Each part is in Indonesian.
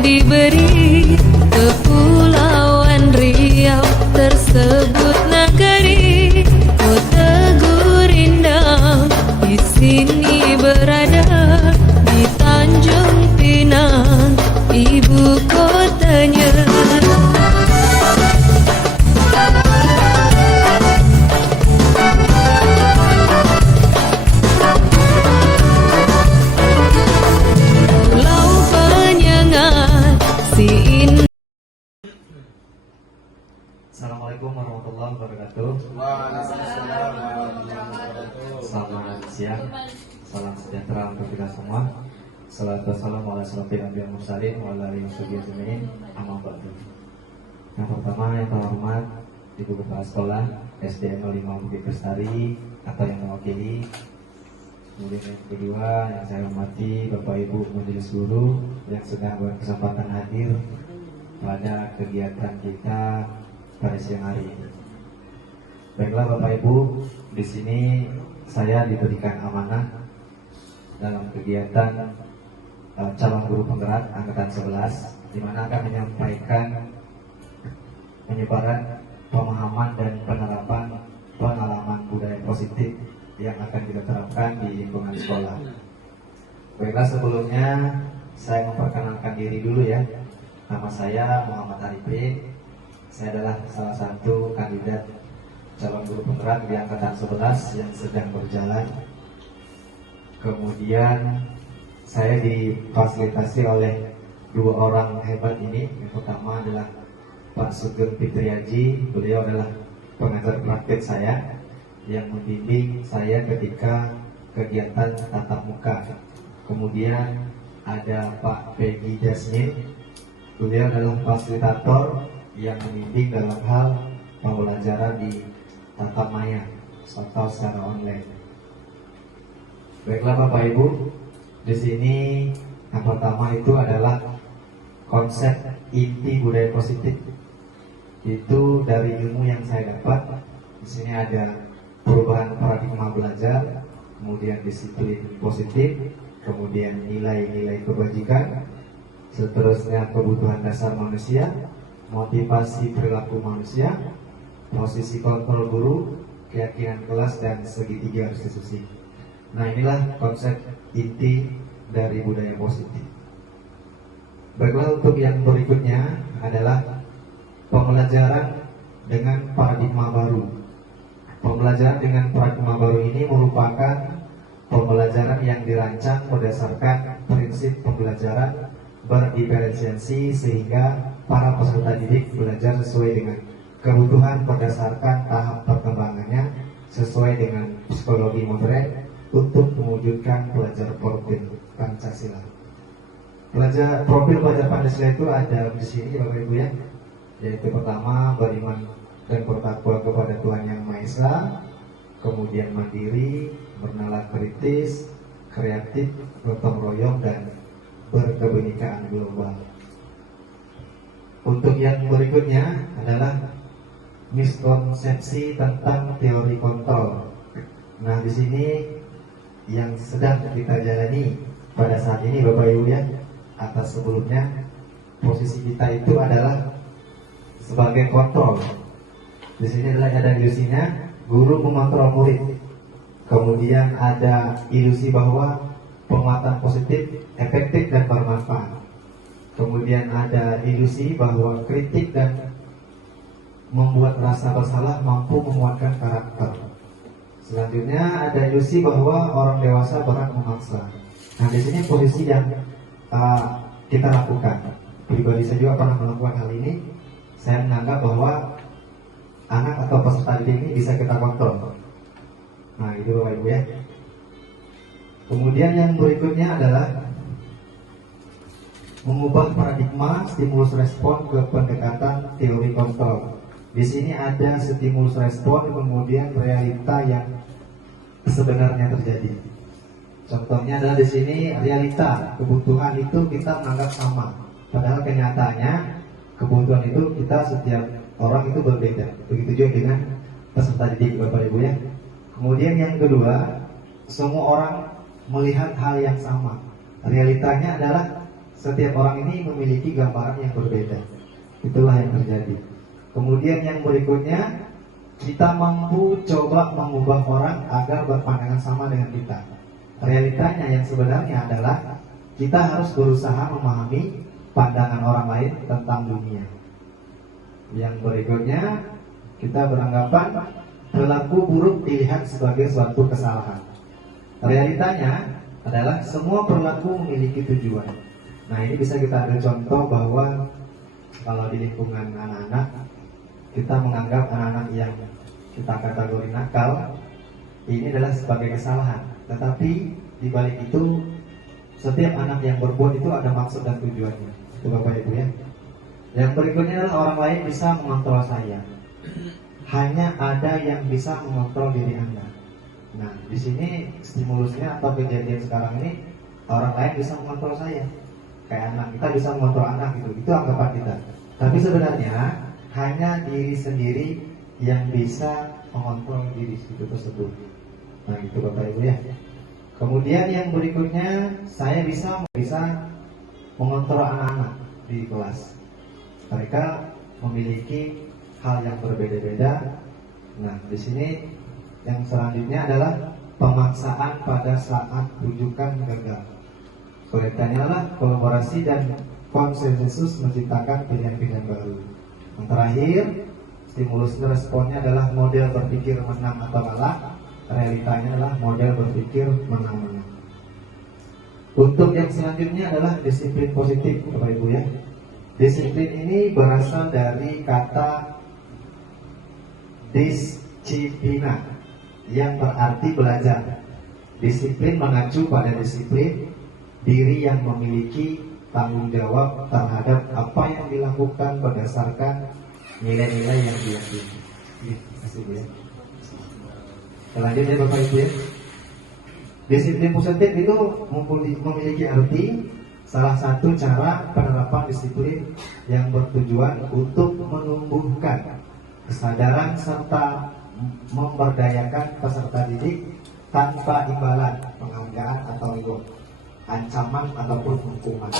diberi Kepulauan Riau tersebut negeri Kota Gurindam di sini berada di Tanjung Pinang ibu kotanya. Assalamualaikum warahmatullahi wabarakatuh. Selamat siang, salam sejahtera untuk kita semua. Salatu wassalamu ala asyrofil anbiya'i wal mursalin wa ala alihi washabihi ajmain. Amma ba'du. Yang pertama yang terhormat Ibu Kepala Sekolah SD 05 Bukit Bestari atau yang mewakili. Kemudian yang kedua yang saya hormati Bapak Ibu Majelis Guru yang sedang berkesempatan hadir pada kegiatan kita pada siang hari ini. Baiklah Bapak Ibu, di sini saya diberikan amanah dalam kegiatan calon guru penggerak angkatan 11, di mana akan menyampaikan penyebaran pemahaman dan penerapan pengalaman budaya positif yang akan kita terapkan di lingkungan sekolah. Baiklah, sebelumnya saya memperkenalkan diri dulu ya. Nama saya Muhammad Arifin. Saya adalah salah satu kandidat calon guru penggerak di angkatan 11 yang sedang berjalan. Kemudian saya difasilitasi oleh dua orang hebat ini. Yang pertama adalah Pak Sugeng Fitriaji. Beliau adalah pengajar praktik saya yang membimbing saya ketika kegiatan tatap muka. Kemudian ada Pak Peggy Jasmine. Beliau adalah fasilitator yang membimbing dalam hal pembelajaran di tatap maya atau secara online. Baiklah Bapak Ibu, di sini yang pertama itu adalah konsep inti budaya positif. Itu dari ilmu yang saya dapat. Di sini ada perubahan paradigma belajar, kemudian disiplin positif, kemudian nilai-nilai kebajikan, seterusnya kebutuhan dasar manusia, motivasi perilaku manusia, posisi kontrol guru, keyakinan kelas, dan segitiga restitusi. Nah, inilah konsep inti dari budaya positif. Baiklah, untuk yang berikutnya adalah pembelajaran dengan paradigma baru. Pembelajaran dengan paradigma baru ini merupakan pembelajaran yang dirancang berdasarkan prinsip pembelajaran berdiferensiasi sehingga para peserta didik belajar sesuai dengan kebutuhan berdasarkan tahap perkembangannya sesuai dengan psikologi modern untuk mewujudkan pelajar profil Pancasila. Profil pelajar Pancasila itu ada di sini Bapak Ibu ya, yaitu pertama beriman dan bertakwa kepada Tuhan Yang Maha Esa, kemudian mandiri, bernalar kritis, kreatif, gotong royong, dan berkebenekaan global. Untuk yang berikutnya adalah miskonsepsi tentang teori kontrol. Nah, di sini yang sedang kita jalani pada saat ini Bapak Ibu ya, atas sebelumnya posisi kita itu adalah sebagai kontrol. Di sini adalah ada ilusinya guru mengontrol murid. Kemudian ada ilusi bahwa penguatan positif efektif dan bermanfaat. Kemudian ada ilusi bahwa kritik dan membuat rasa bersalah mampu menguatkan karakter. Selanjutnya ada ilusi bahwa orang dewasa berat memaksa. Nah, di sini posisi yang kita lakukan. Pribadi saya juga pernah melakukan hal ini. Saya menganggap bahwa anak atau peserta didik ini bisa kita kontrol. Nah, itu Bapak Ibu ya. Kemudian yang berikutnya adalah mengubah paradigma stimulus respon ke pendekatan teori kontrol. Di sini ada stimulus respon, kemudian realita yang sebenarnya terjadi. Contohnya adalah di sini realita kebutuhan itu kita menganggap sama, padahal kenyataannya kebutuhan itu kita setiap orang itu berbeda. Begitu juga dengan peserta didik Bapak Ibu ya. Kemudian yang kedua, semua orang melihat hal yang sama. Realitanya adalah setiap orang ini memiliki gambaran yang berbeda. Itulah yang terjadi. Kemudian yang berikutnya, kita mampu coba mengubah orang agar berpandangan sama dengan kita. Realitanya yang sebenarnya adalah kita harus berusaha memahami pandangan orang lain tentang dunia. Yang berikutnya, kita beranggapan perilaku buruk dilihat sebagai suatu kesalahan. Realitanya adalah semua perilaku memiliki tujuan. Nah, ini bisa kita ambil contoh bahwa kalau di lingkungan anak-anak, kita menganggap anak-anak yang kita kategori nakal ini adalah sebagai kesalahan. Tetapi di balik itu, setiap anak yang berbuat itu ada maksud dan tujuannya. Itu Bapak Ibu ya. Yang berikutnya adalah orang lain bisa mengontrol saya. Hanya ada yang bisa mengontrol diri Anda. Nah, di sini stimulusnya atau kejadian sekarang ini, orang lain bisa mengontrol saya. Kayak anak, kita bisa mengontrol anak gitu. Itu anggapan kita. Tapi sebenarnya hanya diri sendiri yang bisa mengontrol diri itu tersebut. Nah, itu Bapak Ibu ya. Kemudian yang berikutnya, saya bisa mengontrol anak-anak di kelas. Mereka memiliki hal yang berbeda-beda. Nah, di sini yang selanjutnya adalah pemaksaan pada saat rujukan gagal. Kelihatannya adalah kolaborasi dan konsensus menciptakan pilihan-pilihan baru. Yang terakhir, stimulus responnya adalah model berpikir menang atau kalah. Realitanya adalah model berpikir menang-menang. Untuk yang selanjutnya adalah disiplin positif, Bapak Ibu ya. Disiplin ini berasal dari kata disciplina yang berarti belajar. Disiplin mengacu pada disiplin diri yang memiliki tanggung jawab terhadap apa yang dilakukan berdasarkan nilai-nilai yang diyakini. Terima kasih Bu ya. Selanjutnya Bapak Ibu ya. Disiplin positif itu memiliki arti salah satu cara penerapan disiplin yang bertujuan untuk menumbuhkan kesadaran serta memberdayakan peserta didik tanpa imbalan, penghargaan atau ancaman ataupun hukuman.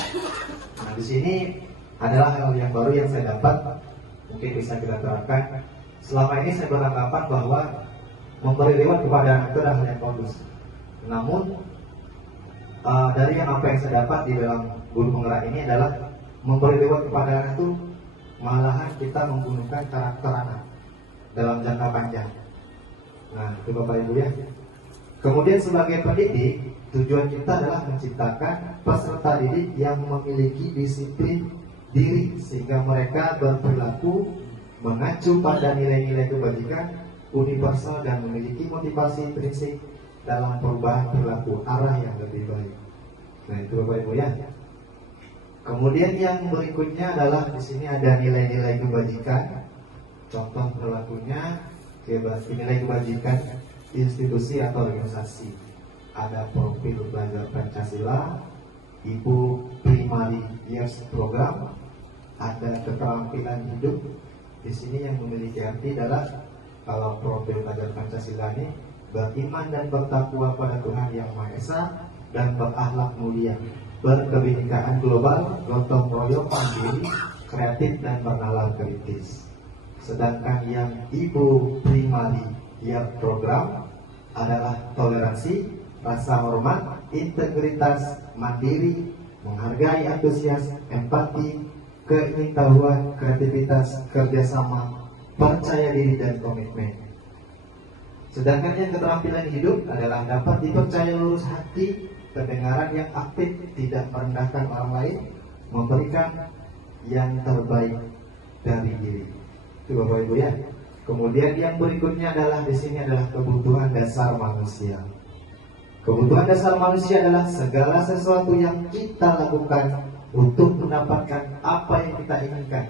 Nah, di sini adalah hal yang baru yang saya dapat, mungkin bisa kita terapkan. Selama ini saya beranggapan bahwa memberi reward kepada anak itu adalah hal yang bagus. Namun dari apa yang saya dapat di dalam guru penggerak ini adalah memberi reward kepada anak itu malahan kita menggunakan karakter anak dalam jangka panjang. Nah, itu Bapak Ibu ya. Kemudian sebagai pendidik, tujuan kita adalah menciptakan peserta didik yang memiliki disiplin diri sehingga mereka berperilaku mengacu pada nilai-nilai kebajikan universal dan memiliki motivasi intrinsik dalam perubahan perilaku arah yang lebih baik. Nah, itu Bapak Ibu ya. Kemudian yang berikutnya adalah di sini ada nilai-nilai kebajikan. Contoh perilakunya nilai kebajikan institusi atau organisasi. Ada profil belajar Pancasila, Ibu Primary Years Program, ada keterampilan hidup. Di sini yang memiliki arti adalah kalau profil belajar Pancasila ini beriman dan bertakwa pada Tuhan Yang Maha Esa dan berakhlak mulia, berkebinekaan global, gotong royong, mandiri, kreatif dan bernalar kritis. Sedangkan yang Ibu Primary Year Program adalah toleransi, rasa hormat, integritas, mandiri, menghargai, antusias, empati, keingintahuan, kreativitas, kerjasama, percaya diri dan komitmen. Sedangkan yang keterampilan hidup adalah dapat dipercaya lurus hati, kedengaran yang aktif, tidak merendahkan orang lain, memberikan yang terbaik dari diri. Itu Bapak Ibu ya. Kemudian yang berikutnya adalah di sini adalah kebutuhan dasar manusia. Kebutuhan dasar manusia adalah segala sesuatu yang kita lakukan untuk mendapatkan apa yang kita inginkan.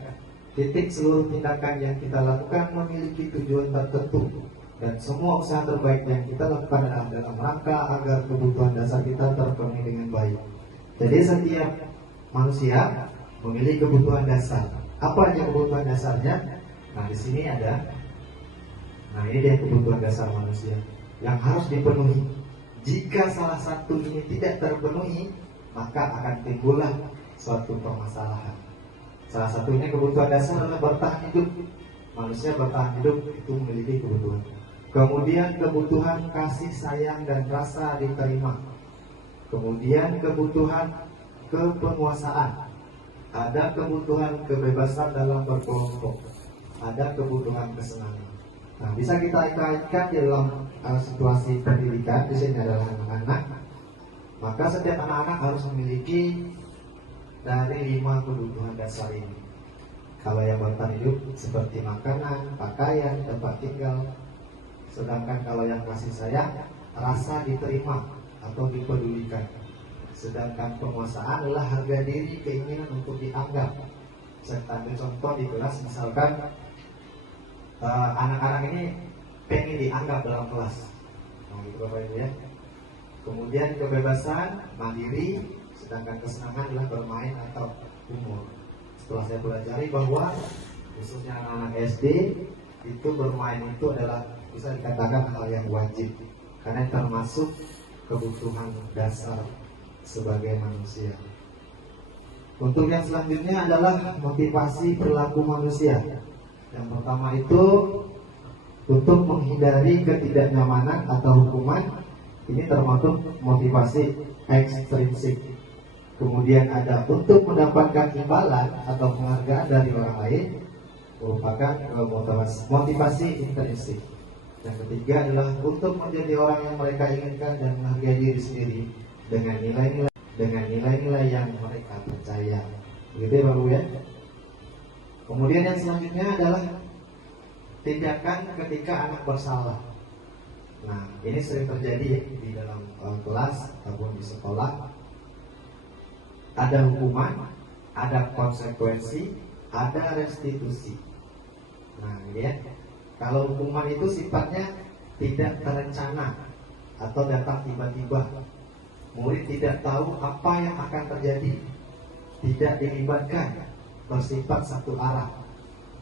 Titik seluruh tindakan yang kita lakukan memiliki tujuan tertentu, dan semua usaha terbaik yang kita lakukan adalah dalam rangka agar kebutuhan dasar kita terpenuhi dengan baik. Jadi setiap manusia memiliki kebutuhan dasar. Apa aja kebutuhan dasarnya? Nah, di sini ada. Nah, ini dia kebutuhan dasar manusia yang harus dipenuhi. Jika salah satu ini tidak terpenuhi, maka akan timbullah suatu permasalahan. Salah satunya kebutuhan dasar adalah bertahan hidup. Manusia bertahan hidup itu memiliki kebutuhan. Kemudian kebutuhan kasih sayang dan rasa diterima. Kemudian kebutuhan kepenguasaan. Ada kebutuhan kebebasan dalam berkelompok. Ada kebutuhan kesenangan. Nah, bisa kita kaitkan di dalam situasi pendidikan. Di sini adalah anak-anak. Maka setiap anak-anak harus memiliki dari 5 kebutuhan dasar ini. Kalau yang bertahan hidup seperti makanan, pakaian, tempat tinggal. Sedangkan kalau yang kasih sayang, rasa diterima atau dipedulikan. Sedangkan penguasaan adalah harga diri, keinginan untuk dianggap. Saya ambil contoh di kelas, misalkan anak-anak ini pengen dianggap dalam kelas. Nah, gitu Bapak Ibu ya. Kemudian kebebasan, mandiri, sedangkan kesenangan adalah bermain atau umur. Setelah saya pelajari bahwa khususnya anak-anak SD itu bermain itu adalah bisa dikatakan hal yang wajib karena termasuk kebutuhan dasar sebagai manusia. Untuk yang selanjutnya adalah motivasi perilaku manusia. Yang pertama itu untuk menghindari ketidaknyamanan atau hukuman. Ini termasuk motivasi ekstrinsik. Kemudian ada untuk mendapatkan imbalan atau penghargaan dari orang lain, merupakan motivasi intrinsik. Yang ketiga adalah untuk menjadi orang yang mereka inginkan dan menghargai diri sendiri dengan nilai-nilai yang mereka percaya. Begitu ya Bapak Ibu ya. Kemudian yang selanjutnya adalah tindakan ketika anak bersalah. Nah, ini sering terjadi di dalam kelas ataupun di sekolah. Ada hukuman, ada konsekuensi, ada restitusi. Nah, ini ya. Kalau hukuman itu sifatnya tidak terencana atau datang tiba-tiba. Murid tidak tahu apa yang akan terjadi, tidak dilibatkan, bersifat satu arah,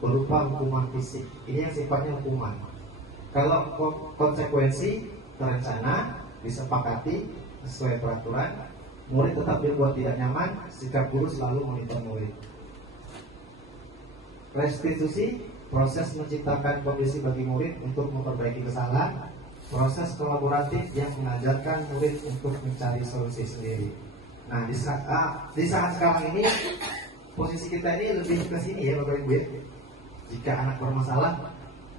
berupa hukuman fisik. Ini yang sifatnya hukuman. Kalau konsekuensi terencana, disepakati sesuai peraturan, murid tetap dibuat tidak nyaman, sikap guru selalu monitor murid. Restitusi, proses menciptakan kondisi bagi murid untuk memperbaiki kesalahan, proses kolaboratif yang mengajarkan murid untuk mencari solusi sendiri. Nah, di saat sekarang ini posisi kita ini lebih ke sini ya Bapak Ibu ya. Jika anak bermasalah,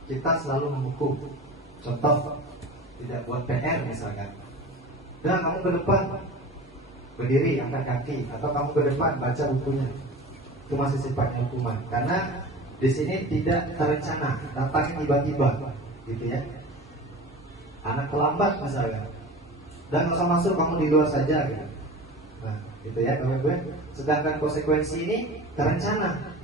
kita selalu menghukum. Contoh, tidak buat PR misalkan. Dan kamu ke depan berdiri, angkat kaki, atau kamu ke depan baca bukunya. Itu masih sifatnya hukuman. Karena di sini tidak terencana, datangnya tiba-tiba, gitu ya. Anak terlambat misalkan, dan nggak usah masuk, kamu di luar saja, gitu. Nah, gitu ya, Bapak-Ibu. Sedangkan konsekuensi ini terencana.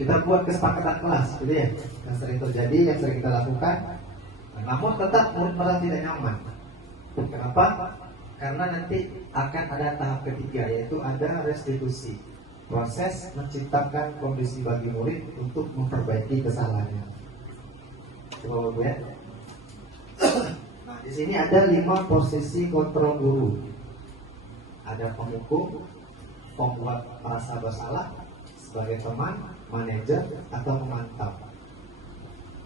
Kita buat kesepakatan kelas, gitu ya. Yang sering terjadi, yang sering kita lakukan. Namun tetap murid merasa tidak nyaman. Kenapa? Karena nanti akan ada tahap ketiga, yaitu ada restitusi. Proses menciptakan kondisi bagi murid untuk memperbaiki kesalahannya. Coba Bu ya. Nah, di sini ada 5 posisi kontrol guru. Ada penghukum, pembuat merasa bersalah, sebagai teman, manajer, atau pemantau.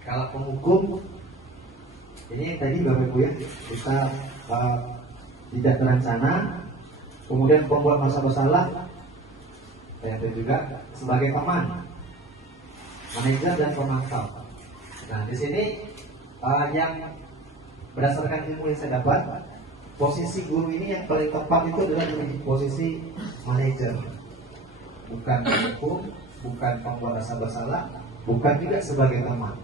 Kalau penghukum, ini tadi Bapak Ibu ya, kita tidak terencana. Kemudian pembuat merasa bersalah, dan juga sebagai teman, manajer, dan pemantau. Nah, di sini yang berdasarkan ilmu yang saya dapat, posisi guru ini yang paling tepat itu adalah di posisi manajer, bukan penghukum, bukan pembuat rasa bersalah, bukan juga sebagai teman,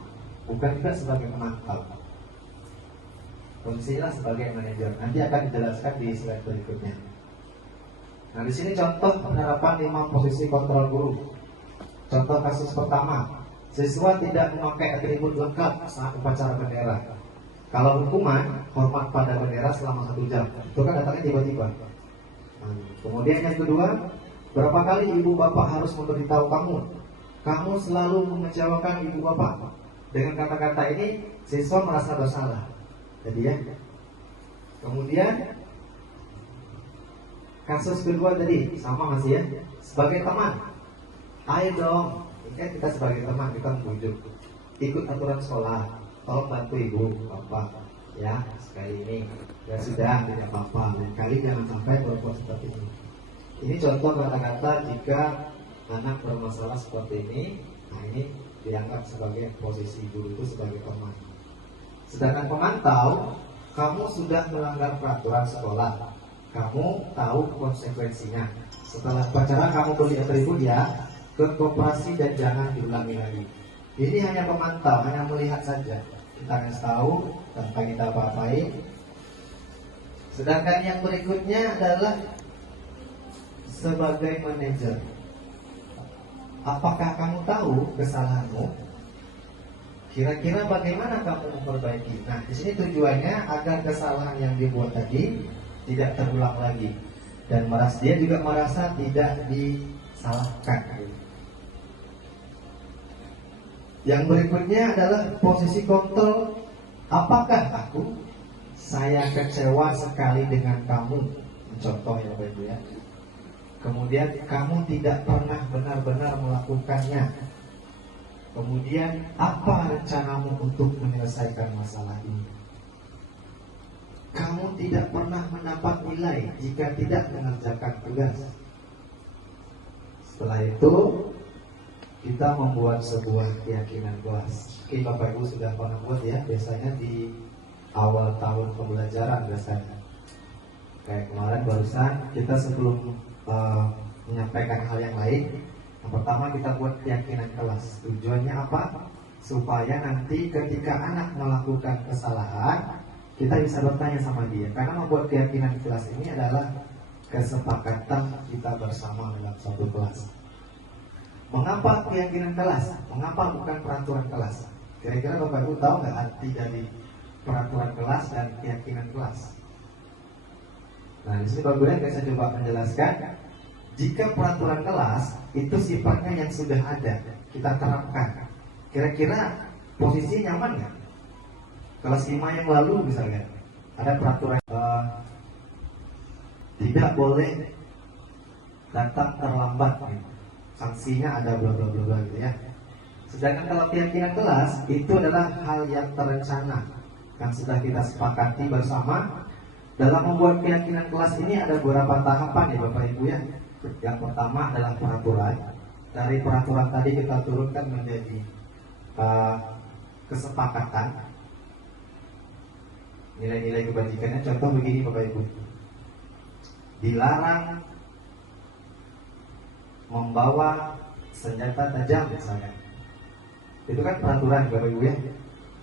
bukan juga sebagai pemantau. Posisinya sebagai manajer. Nanti akan dijelaskan di slide berikutnya. Nah, di sini contoh penerapan 5 posisi kontrol guru. Contoh kasus pertama, siswa tidak memakai atribut lengkap saat upacara bendera. Kalau hukuman, hormat pada bendera selama 1 jam. Itu kan datangnya tiba-tiba. Nah, kemudian yang kedua, berapa kali ibu bapak harus memberitahu kamu? Kamu selalu mengecewakan ibu bapak. Dengan kata-kata ini, siswa merasa bersalah. Jadi ya. Kemudian, kasus kedua tadi sama masih ya, sebagai teman, ayo dong, ini kan kita sebagai teman kita membujuk, ikut aturan sekolah, tolong bantu ibu, bapak, ya sekali ini, ya sudah tidak apa-apa, lain kali jangan sampai berbuat seperti ini. Ini contoh kata-kata jika anak bermasalah seperti ini, nah ini dianggap sebagai posisi guru itu sebagai teman. Sedangkan pemantau, kamu sudah melanggar peraturan sekolah, kamu tahu konsekuensinya. Setelah upacara kamu beri atribut ya ke koperasi dan jangan diulangi lagi. Ini hanya pemantau, hanya melihat saja. Kita harus tahu tanpa kita apa-apain. Sedangkan yang berikutnya adalah sebagai manajer. Apakah kamu tahu kesalahanmu? Kira-kira bagaimana kamu memperbaiki? Nah, di sini tujuannya agar kesalahan yang dibuat tadi tidak terulang lagi, dan dia juga merasa tidak disalahkan. Yang berikutnya adalah posisi kontrol. Apakah saya kecewa sekali dengan kamu? Contoh ya Bapak Ibu ya. Kemudian kamu tidak pernah benar-benar melakukannya. Kemudian apa rencanamu untuk menyelesaikan masalah ini? Kamu tidak pernah mendapat nilai jika tidak mengerjakan tugas. Setelah itu kita membuat sebuah keyakinan kelas. Mungkin Bapak Ibu sudah pernah buat ya, biasanya di awal tahun pembelajaran biasanya. Kayak kemarin barusan kita sebelum menyampaikan hal yang lain, yang pertama kita buat keyakinan kelas. Tujuannya apa? Supaya nanti ketika anak melakukan kesalahan, kita bisa bertanya sama dia. Karena membuat keyakinan kelas ini adalah kesepakatan kita bersama dalam satu kelas. Mengapa keyakinan kelas? Mengapa bukan peraturan kelas? Kira-kira Bapak Ibu tahu nggak arti dari peraturan kelas dan keyakinan kelas? Nah, di sini Bapak Ibu saya coba menjelaskan. Jika peraturan kelas itu sifatnya yang sudah ada, kita terapkan. Kira-kira posisi nyaman nggak? Kelas 5 yang lalu misalnya ada peraturan tidak boleh datang terlambat, gitu. Sanksinya ada bla bla bla bla gitu ya. Sedangkan kalau keyakinan kelas itu adalah hal yang terencana yang sudah kita sepakati bersama. Dalam membuat keyakinan kelas ini ada beberapa tahapan ya Bapak Ibu ya. Yang pertama adalah peraturan. Dari peraturan tadi kita turunkan menjadi kesepakatan. Nilai-nilai kebajikannya contoh begini Bapak Ibu. Dilarang membawa senjata tajam misalnya. Itu kan peraturan Bapak Ibu ya.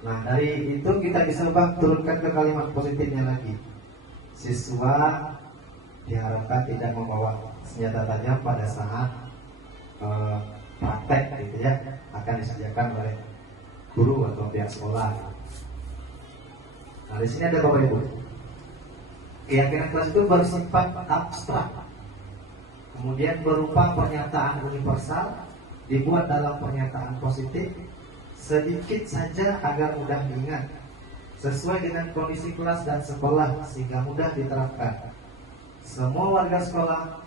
Nah, dari itu kita bisa turunkan ke kalimat positifnya lagi. Siswa diharapkan tidak membawa senjata tajam pada saat praktek gitu ya, akan disediakan oleh guru atau pihak sekolah. Nah, di sini ada Bapak Ibu. Keyakinan kelas itu bersifat abstrak. Kemudian berupa pernyataan universal, dibuat dalam pernyataan positif, sedikit saja agar mudah diingat, sesuai dengan kondisi kelas dan sekolah sehingga mudah diterapkan. Semua warga sekolah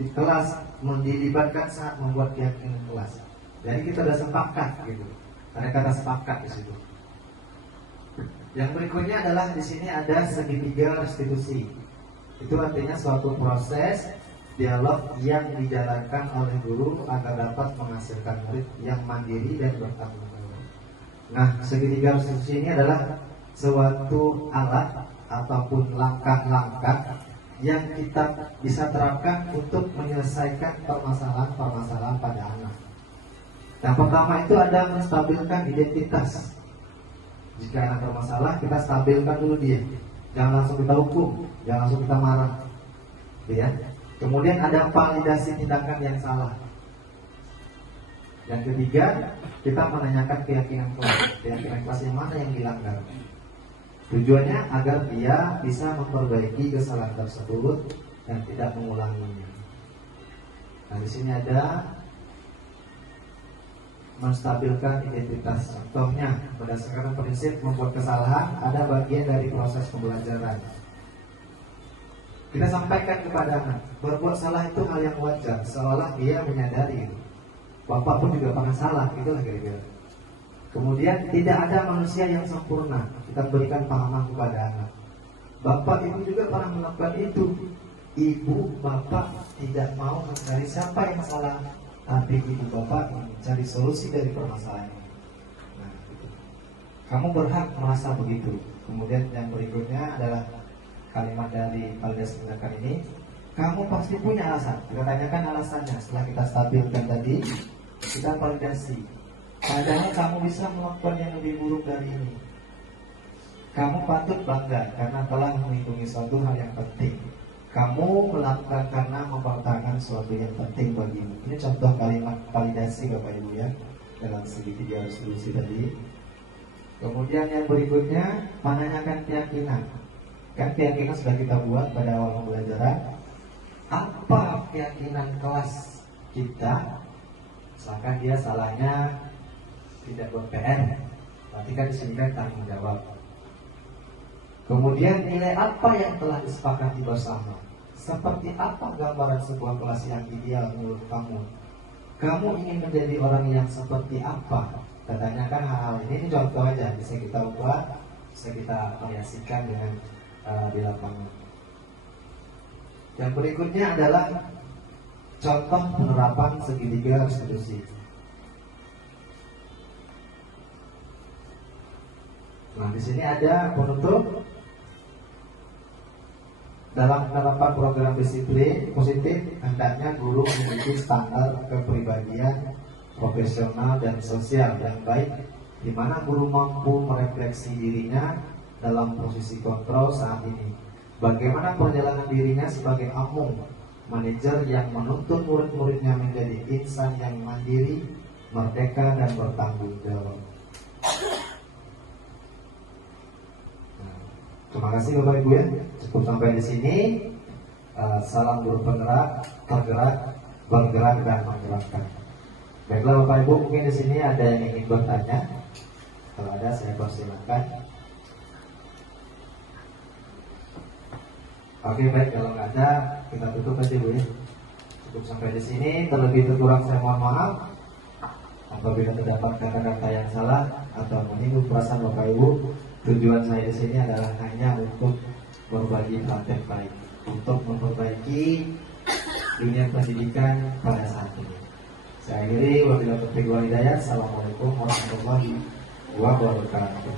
di kelas dilibatkan saat membuat keyakinan kelas. Jadi kita sudah sepakat gitu. Ada kata sepakat di situ. Yang berikutnya adalah di sini ada segitiga restitusi. Itu artinya suatu proses dialog yang dijalankan oleh guru agar dapat menghasilkan murid yang mandiri dan bertanggung jawab. Nah, segitiga restitusi ini adalah suatu alat ataupun langkah-langkah yang kita bisa terapkan untuk menyelesaikan permasalahan-permasalahan pada anak. Yang pertama itu ada menstabilkan identitas. Jika anak bermasalah, kita stabilkan dulu dia. Jangan langsung kita hukum, jangan langsung kita marah. Ya. Kemudian ada validasi tindakan yang salah. Yang ketiga, kita menanyakan keyakinan kelas. Keyakinan kelas yang mana yang dilanggar. Tujuannya agar dia bisa memperbaiki kesalahan tersebut dan tidak mengulanginya. Nah, di sini ada menstabilkan identitas. Contohnya, berdasarkan prinsip membuat kesalahan ada bagian dari proses pembelajaran. Kita sampaikan kepada anak, berbuat salah itu hal yang wajar, seolah dia menyadari. Bapak pun juga pernah salah, itulah kira-kira. Kemudian tidak ada manusia yang sempurna. Kita berikan pahaman kepada anak. Bapak ibu juga pernah melakukan itu. Ibu bapak tidak mau mencari siapa yang salah, tapi ibu bapak mencari solusi dari permasalahan ini. Nah, gitu. Kamu berhak merasa begitu. Kemudian yang berikutnya adalah kalimat dari validasi tindakan ini. Kamu pasti punya alasan. Kita tanyakan alasannya. Setelah kita stabilkan tadi, kita validasi. Padahal kamu bisa melakukan yang lebih buruk dari ini. Kamu patut bangga karena telah melindungi suatu hal yang penting. Kamu melakukan karena mempertahankan suatu yang penting bagimu. Ini contoh kalimat validasi Bapak Ibu ya, dalam segitiga resolusi tadi. Kemudian yang berikutnya, menanyakan keyakinan. Kan keyakinan sudah kita buat pada awal pembelajaran. Apa keyakinan kelas kita? Misalkan dia salahnya tidak buat PR, berarti kan disini kan tanggung jawab. Kemudian nilai apa yang telah disepakati bersama? Seperti apa gambaran sebuah kelas yang ideal menurut kamu? Kamu ingin menjadi orang yang seperti apa? Katanya kan hal-hal ini contoh aja, bisa kita ubah, bisa kita variasikan dengan di lapangan. Yang berikutnya adalah contoh penerapan segitiga resolusi. Nah, di sini ada penutup. Dalam penerapan program disiplin positif, hendaknya guru memiliki standar kepribadian profesional dan sosial yang baik, di mana guru mampu merefleksi dirinya dalam posisi kontrol saat ini. Bagaimana perjalanan dirinya sebagai amung, manajer yang menuntun murid-muridnya menjadi insan yang mandiri, merdeka, dan bertanggung jawab. Terima kasih Bapak Ibu ya. Cukup sampai di sini. Salam guru penggerak, tergerak, bergerak dan menggerakkan. Baiklah Bapak Ibu, mungkin di sini ada yang ingin bertanya. Kalau ada saya persilakan. Oke baik, kalau nggak ada kita tutup aja Bu ya. Cukup sampai di sini. Terlebih terkurang saya mohon maaf apabila terdapat kata-kata yang salah atau menyinggung perasaan Bapak Ibu. Tujuan saya di sini adalah hanya untuk berbagi praktek baik, untuk memperbaiki dunia pendidikan pada saat ini. Saya akhiri, wabillahi taufiq wal hidayah. Assalamualaikum warahmatullahi wabarakatuh.